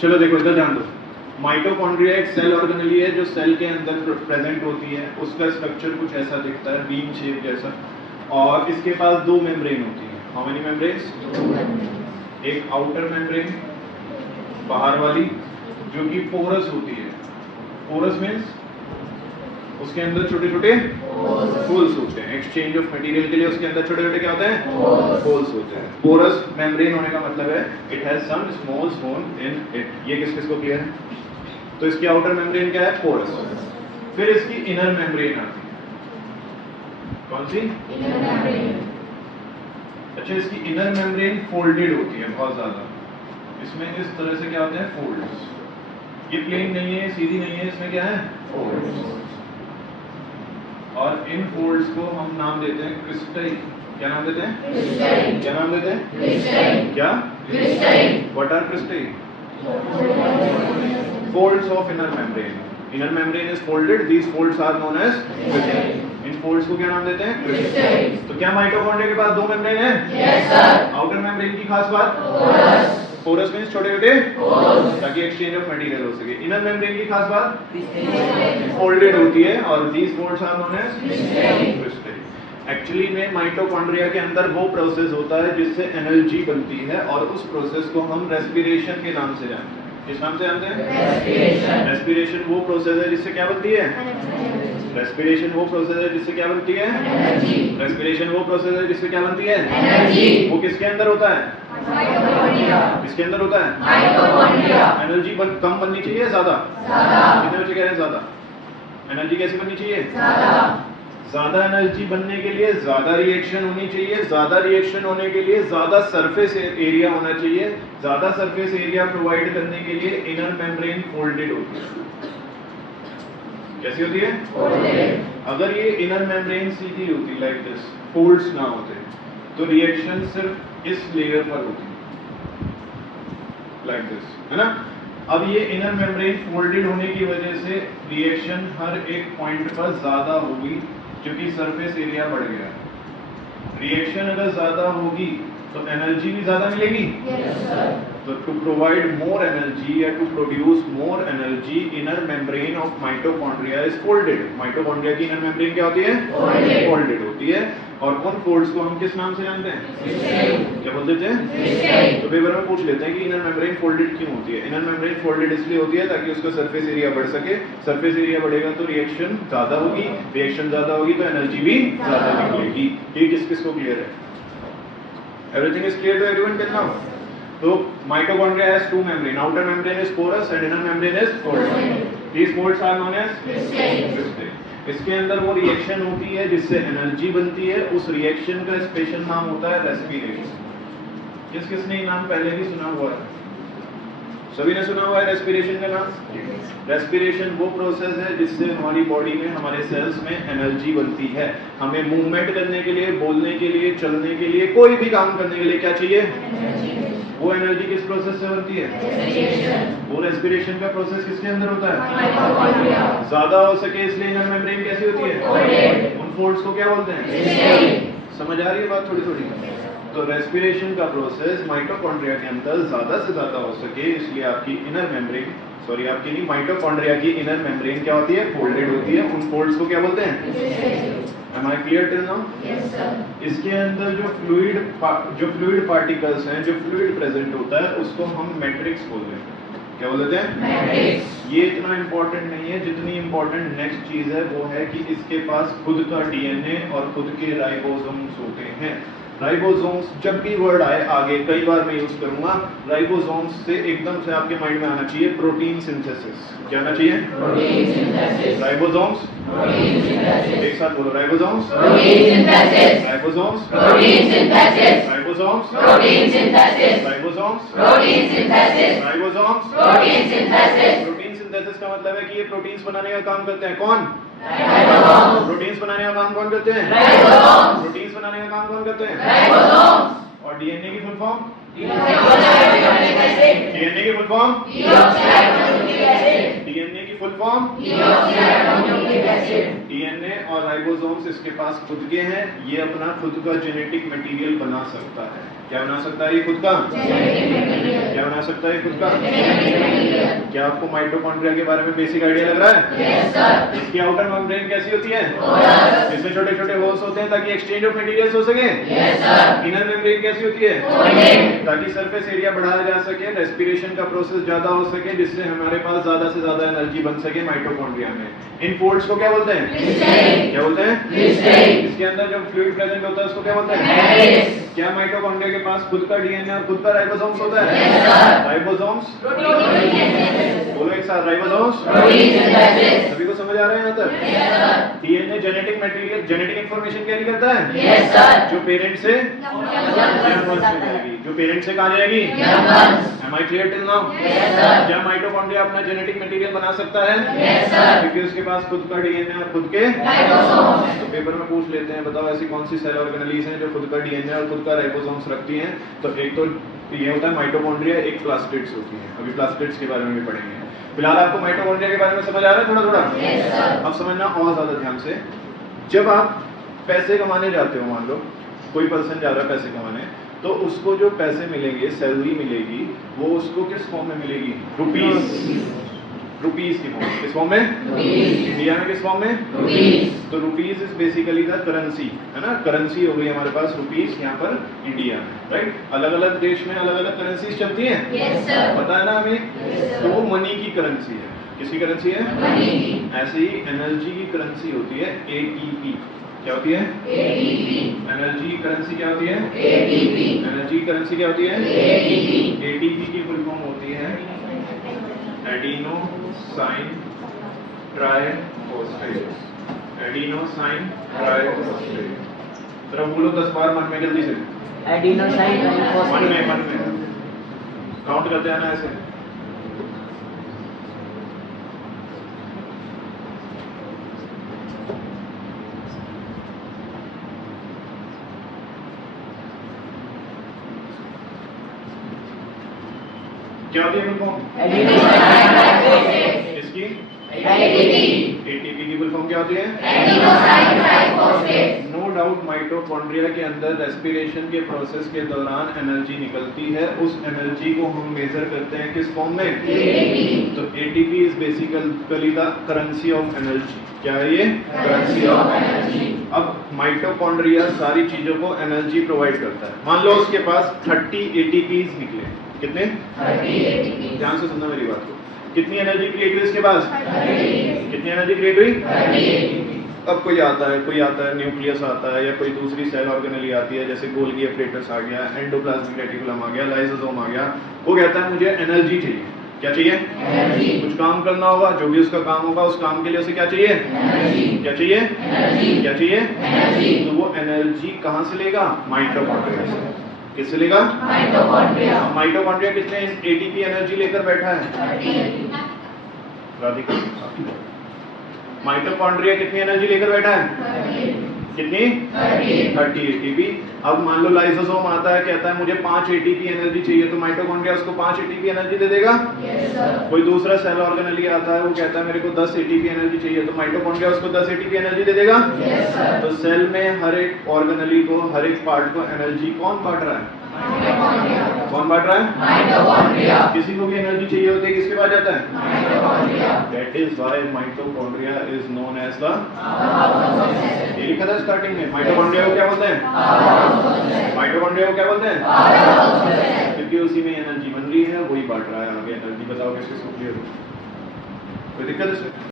चलो देखो इधर ध्यान दो। माइटोकॉन्ड्रिया एक सेल ऑर्गेनेली है जो सेल के अंदर प्रेजेंट होती है। उसका स्ट्रक्चर कुछ ऐसा दिखता है, बीन शेप जैसा, और इसके पास दो मेम्ब्रेन होती है। How many membranes? एक आउटर मेम्ब्रेन बाहर वाली जो कि पोरस होती है। पोरस मीन्स उसके अंदर छोटे छोटे होल्स होते हैं। एक्सचेंज ऑफ मटेरियल के लिए उसके अंदर छोटे छोटे क्या होते हैं? होल्स होते हैं। पोरस मेम्ब्रेन होने का मतलब है it has some small hole in it. ये किस को क्लियर है? तो इसकी आउटर मेम्ब्रेन क्या है? पोरस। फिर इसकी इनर मेम्ब्रेन आती है। कौन सी? Inner membrane. अच्छा, इसकी इनर मेम्ब्रेन फोल्डेड होती है बहुत ज्यादा। इसमें इस तरह से क्या होते हैं? फोल्ड्स। ये प्लेन नहीं है, सीधी नहीं है, इसमें क्या है? फोल्ड्स। और इन फोल्ड्स को हम नाम देते हैं क्रिस्टल। क्या नाम देते हैं? क्रिस्टल। क्या नाम देते हैं? क्रिस्टल। क्या? Crystal. What are crystal? Folds of inner membrane. Inner membrane is folded. These folds are known as crystal. In folds को क्या नाम देते हैं? क्रिस्टल। तो क्या माइटोकॉन्ड्रिया के पास दो मेम्ब्रेन है? Yes sir. आउटर मेम्ब्रेन की खास बात? पोरस। पोरस मींस छोटे छोटे होल्स, ताकि एक्सचेंज ऑफ मटेरियल हो सके। इनर मेम्ब्रेन की खास बात? फोल्डेड होती है और these folds are known as crystal. Actually में माइटोकॉन्ड्रिया के अंदर वो प्रोसेस होता है जिससे एनर्जी बनती है, और उस प्रोसेस को हम रेस्पिरेशन के नाम से जानते हैं। किस नाम से जानते हैं? रेस्पिरेशन। रेस्पिरेशन वो प्रोसेस है जिससे क्या बनती है? रेस्पिरेशन वो प्रोसेस है जिससे क्या बनती है? एनर्जी। रेस्पिरेशन वो प्रोसेस है जिससे क्या बनती है? एनर्जी। वो किसके अंदर होता है? माइटोकॉन्ड्रिया। किसके अंदर होता है? माइटोकॉन्ड्रिया। एनर्जी कम बननी चाहिए, ज्यादा? ज्यादा। कितने बच्चे कह रहे हैं ज्यादा? एनर्जी कैसी बननी चाहिए? ज्यादा। ज्यादा एनर्जी बनने के लिए ज्यादा रिएक्शन होनी चाहिए। ज्यादा रिएक्शन होने के लिए ज्यादा सरफेस एरिया होना चाहिए। ज्यादा सरफेस एरिया प्रोवाइड करने के लिए इनर मेम्ब्रेन फोल्डेड होती है। कैसी होती है? फोल्डेड। अगर ये इनर मेम्ब्रेन सीधी होती लाइक दिस, फोल्ड्स ना होते, तो रिएक्शन सिर्फ इस लेयर पर होती लाइक दिस, है ना? अब ये इनर मेम्ब्रेन फोल्डेड होने की वजह से रिएक्शन हर एक पॉइंट पर ज्यादा होगी, क्योंकि सरफेस एरिया बढ़ गया। रिएक्शन अगर ज्यादा होगी तो एनर्जी भी ज्यादा मिलेगी। yes, तो टू प्रोवाइड मोर एनर्जी या to produce more energy, inner membrane of mitochondria is folded. Mitochondria की इनर मेम्ब्रेन क्या होती है? फोल्डेड होती है। और उन फोल्ड्स को हम किस नाम से जानते हैं? क्या बोल देते हैं? तो पेपर में पूछ लेते हैं कि इनर मेम्ब्रेन फोल्डेड क्यों होती है? इनर मेम्ब्रेन फोल्डेड इसलिए होती है ताकि उसका सरफेस एरिया बढ़ सके। सरफेस एरिया बढ़ेगा तो रिएक्शन ज्यादा होगी, रिएक्शन ज्यादा होगी तो एनर्जी भी ज्यादा निकलेगी। ये किस किस को क्लियर है? Everything is clear to everyone till now? तो mitochondria has two membrane, outer membrane is porous and inner membrane is folded. These folds are known as crystal. इसके अंदर वो रिएक्शन होती है जिससे एनर्जी बनती है। उस रिएक्शन का स्पेशल नाम होता है रेस्पिरेशन। किस किसने नाम पहले भी सुना हुआ है? सभी ने सुना हुआ है रेस्पिरेशन का नाम? रेस्पिरेशन वो प्रोसेस है जिससे हमारी बॉडी में, हमारे सेल्स में एनर्जी बनती है। हमें मूवमेंट करने के लिए, बोलने के लिए, चलने के लिए, कोई भी काम करने के लिए क्या चाहिए? वो एनर्जी किस प्रोसेस से बनती है? रेस्पिरेशन। वो रेस्पिरेशन का प्रोसेस किसके अंदर होता है? माइटोकॉन्ड्रिया। ज्यादा हो सके इसलिए इनर मेम्ब्रेन कैसी होती है? उन फोल्ड्स को क्या बोलते हैं? समझ आ रही है बात थोड़ी थोड़ी? तो रेस्पिरेशन का प्रोसेस माइटोकॉन्ड्रिया के अंदर ज्यादा से ज्यादा हो सके, इसलिए आपकी इनर मेम्ब्रेन, सॉरी आपकी नहीं, माइटोकॉन्ड्रिया की इनर मेम्ब्रेन क्या होती है? फोल्डेड होती है। उन फोल्ड्स को क्या बोलते हैं? Am I clear till now? Yes sir. इसके अंदर जो फ्लूइड पार्टिकल्स हैं, जो फ्लूइड प्रेजेंट होता है, उसको हम मैट्रिक्स बोलते हैं। क्या बोलते हैं? मैट्रिक्स। ये इतना इंपॉर्टेंट नहीं है जितनी इंपॉर्टेंट नेक्स्ट चीज है वो है कि इसके पास खुद का डीएनए और खुद के राइबोसोम्स होते हैं। राइबोसोम्स जब भी वर्ड आए आगे कई बार मैं यूज करूंगा, राइबोसोम्स से एकदम से आपके माइंड में आना चाहिए प्रोटीन सिंथेसिस। क्या आना चाहिए? Protein synthesis. Ribosomes protein synthesis. एक साथ बोलो, ribosomes protein synthesis. Ribosomes protein synthesis. Ribosomes protein synthesis. Ribosomes protein synthesis. Ribosomes protein synthesis. Protein synthesis का मतलब है कि ये प्रोटीन्स बनाने का काम करते हैं। कौन? राइबोसोम्स। प्रोटीन्स बनाने का काम कौन करते हैं? राइबोसोम्स। प्रोटीन्स बनाने का काम कौन करते हैं? राइबोसोम्स। और डीएनए की फुल फॉर्म? डीएनए की फुल फॉर्म? डीएनए की फुल फॉर्म? डीएनए और राइबोसोम्स इसके पास खुद के हैं। ये अपना खुद का जेनेटिक मटेरियल बना सकता है। क्या बना सकता है ये खुद का? क्या बना सकता है ये खुद का? क्या आपको माइटोकॉन्ड्रिया के बारे में बेसिक आइडिया लग रहा है? इसकी आउटर मेम्ब्रेन कैसी होती है? इसमें छोटे छोटे होल्स होते हैं ताकि एक्सचेंज ऑफ मटेरियल्स हो सके। इनर मेम्ब्रेन कैसी होती है? ताकि सरफेस एरिया बढ़ाया जा सके, रेस्पिरेशन का प्रोसेस ज्यादा हो सके, जिससे हमारे पास ज्यादा से ज्यादा एनर्जी बन सके माइटोकॉन्ड्रिया में। इन फोल्ड्स को क्या बोलते हैं? क्या बोलते हैं? इसके अंदर जो फ्लूइड प्रेजेंट होता है उसको क्या बोलते हैं? क्या माइटोकॉन्ड्रिया के पास खुद का डीएनए और खुद का राइबोसोम्स होता है? राइबोसोम्स बोलो एक साथ, राइबोसोम्स। सभी को समझ आ रहा है यहाँ तक? DNA genetic material, genetic information carry करता है जो पेरेंट से जो पेरेंट से कहाँ जाएगी? Am I clear till now? क्या माइटोकॉन्ड्रिया अपना जेनेटिक मटेरियल बना सकता है? क्योंकि उसके पास खुद का डीएनए और खुद के राइबोसोम्स। तो पेपर में पूछ लेते हैं, बताओ ऐसी कौन सी सेल ऑर्गेनेलीज हैं जो खुद का डीएनए और खुद का राइबोसोम्स रखती हैं? तो एक तो ये होता है माइटोकॉन्ड्रिया, एक प्लास्टिड्स होती है। अभी प्लास्टिड्स के बारे में भी पढ़ेंगे। फिलहाल आपको माइटोकॉन्ड्रिया के बारे में समझ आ रहा है थोड़ा थोड़ा? अब समझना और ज्यादा ध्यान से। जब आप पैसे कमाने जाते हो, मान लो कोई पर्सन जा रहा है पैसे कमाने, तो उसको जो पैसे मिलेंगे, सैलरी मिलेगी, वो उसको किस फॉर्म में मिलेगी? रुपीस की फॉर्म में। किस फॉर्म में? इंडिया में किस फॉर्म में? तो rupees is basically the currency, है ना? करेंसी हो गई हमारे पास रुपीस यहाँ पर इंडिया में, राइट? अलग अलग देश में अलग अलग करेंसीज चलती हैं, पता है ना हमें? तो वो मनी की करेंसी है। किसकी करेंसी है? ऐसे ही एनर्जी की करेंसी होती है एटीपी। क्या होती है? एनर्जी की करेंसी क्या होती है? एनर्जी की करेंसी क्या होती है? एटीपी की फुल फॉर्म होती है एडिनोसाइन ट्राइफॉस्फेट। Adenosine triphosphate. जरा बोलो 10 बार मन में, जल्दी से। Adenosine triphosphate. मन में काउंट करते हैं ना ऐसे। क्या होती है फुल फॉर्म? इसकी एटीपी की फुल फॉर्म क्या होती है? नो डाउट माइटोकॉन्ड्रिया के अंदर रेस्पिरेशन के प्रोसेस के दौरान एनर्जी निकलती है। उस एनर्जी को हम मेजर करते हैं किस फॉर्म में? तो ATP is basically the currency of energy. क्या है ये? Currency of energy. अब माइटोकॉन्ड्रिया सारी चीजों को एनर्जी प्रोवाइड करता है। मान लो उसके पास 30 एटीपीज निकले। कितने? 30। ध्यान से सुनना मेरी बात को। कितनी एनर्जी क्रिएट हुई इसके पास? 30। कितनी एनर्जी क्रिएट हुई? 30। अब कोई आता है न्यूक्लियस आता है, या कोई दूसरी सेल ऑर्गेनेली आती है, जैसे गोल्गी एपरेटस आ गया, एंडोप्लाज्मिक रेटिकुलम आ गया, लाइसोसोम आ गया। वो कहता है मुझे एनर्जी चाहिए। क्या चाहिए? एनर्जी। कुछ काम करना होगा, जो भी उसका काम होगा उस काम के लिए उसे क्या चाहिए? एनर्जी। क्या चाहिए? एनर्जी। क्या चाहिए? एनर्जी। तो वो एनर्जी कहाँ से लेगा? माइटोकॉन्ड्रिया से। किससे लेगा? माइटोकॉन्ड्रिया। माइटोकॉन्ड्रिया कितने एटीपी एनर्जी लेकर बैठा है? 30। राधिका, माइटोकॉन्ड्रिया कितनी एनर्जी लेकर बैठा है? 30। कितनी? 30 एटीपी। अब मान लो लाइसोसोम आता है, कहता है मुझे 5 एटीपी एनर्जी चाहिए, तो माइटोकॉन्ड्रिया उसको 5 एटीपी एनर्जी दे देगा? Yes sir. कोई दूसरा सेल ऑर्गेनेली आता है, वो कहता है मेरे को 10 एटीपी एनर्जी चाहिए, तो माइटोकॉन्ड्रिया उसको 10 एटीपी एनर्जी दे देगा? Yes sir. तो सेल में हर एक ऑर्गेनेली को, हर एक पार्ट को एनर्जी कौन बांट रहा है? कौन बांट रहा है? माइटोकॉन्ड्रिया। किसी को भी एनर्जी चाहिए होती है, किसके पास जाता है? Mitochondria. That is why mitochondria is known as the, ये लिखा था स्टार्टिंग में। माइटोकॉन्ड्रिया को क्या बोलते हैं? माइटोकॉन्ड्रिया को क्या बोलते हैं? क्योंकि उसी में एनर्जी बन रही है, वही बांट रहा है आगे एनर्जी। बताओ कैसे? कोई दिक्कत है?